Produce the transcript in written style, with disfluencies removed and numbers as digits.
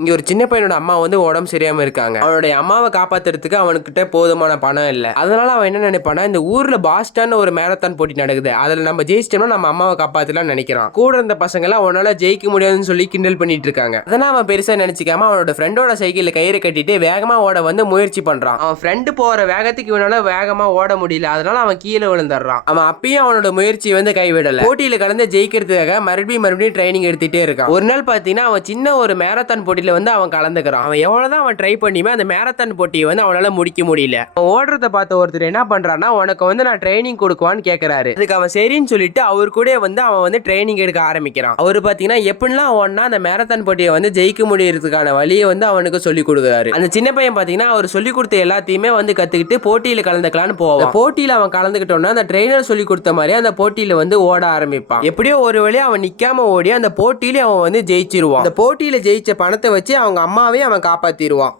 இங்க ஒரு சின்ன பையனோட அம்மா வந்து உடம்பு சரியாம இருக்காங்க. அவனுடைய அம்மாவை காப்பாத்துறதுக்கு அவனுக்கிட்ட போதுமான பணம் இல்ல. அதனால அவன் என்ன நினைப்பானா, இந்த ஊர்ல பாஸ்டன் ஒரு மேரத்தான் போட்டி நடக்குது, அதுல நம்ம ஜெயிச்சிட்டோம்னா நம்ம அம்மாவை காப்பாத்தலாம் நினைக்கிறான். கூட இருந்த பசங்க எல்லாம் அவனால ஜெயிக்க முடியாதுன்னு சொல்லி கிண்டல் பண்ணிட்டு இருக்காங்க. அதனால அவன் பெருசா நினைச்சுக்காம அவனோட ஃப்ரெண்டோட சைக்கிள்ல கயிறு கட்டிட்டு வேகமா ஓட வந்து முயற்சி பண்றான். அவன் ஃப்ரெண்டு போற வேகத்துக்கு இவனால வேகமா ஓட முடியல. அதனால அவன் கீழே விழுந்துடுறான். அவன் அப்பயும் அவனோட முயற்சி வந்து கைவிடல. போட்டியில கலந்து ஜெயிக்கிறதுக்காக மறுபடியும் ட்ரைனிங் எடுத்துட்டே இருக்கான். ஒரு நாள் பாத்தீங்கன்னா அவன் சின்ன ஒரு மேரத்தான் போட்டியில வந்து அவன் கலந்துக்கிறான். அவன் எவ்வளவுதான் அவன் ட்ரை பண்ணியுமே அந்த மேரத்தான் போட்டியை வந்து அவனால முடிக்க முடியல. அவன் ஓடுறத பார்த்த ஒருத்தர் என்ன பண்றான்னா, உனக்கு வந்து நான் ட்ரைனிங் கொடுக்குவான்னு கேட்கறாரு. அதுக்கு அவன் சரின்னு சொல்லிட்டு அவர் கூட வந்து அவன் வந்து ட்ரைனிங் எடுக்க ஆரம்பிக்கிறான். அவர் பாத்தீங்கன்னா எப்படிலாம் ஓடனா அந்த மேரத்தான் போட்டியை வந்து ஜெயிக்க முடியறதுக்கான வழியை வந்து அவனுக்கு சொல்லி கொடுக்குறாரு. அந்த சின்ன பையன் பாத்தீங்கன்னா அவர் சொல்லி கொடுத்த எல்லாத்தையுமே வந்து கத்துக்கிட்டு போட்டியில கலந்துக்கலான்னு போவான். போட்டியில அவன் கலந்துக்கிட்டோம்னா அந்த ட்ரெயினர் சொல்லி கொடுத்த மாதிரி அந்த போட்டியில வந்து ஓட ஆரம்பிப்பான். எப்படியோ ஒரு வழியா அவன் நிக்காம ஓடி அந்த போட்டியில அவன் வந்து ஜெயிச்சிருவான். அந்த போட்டியில ஜெயிச்ச பணத்தை வச்சு அவங்க அம்மாவே அவன் காப்பாத்திடுவான்.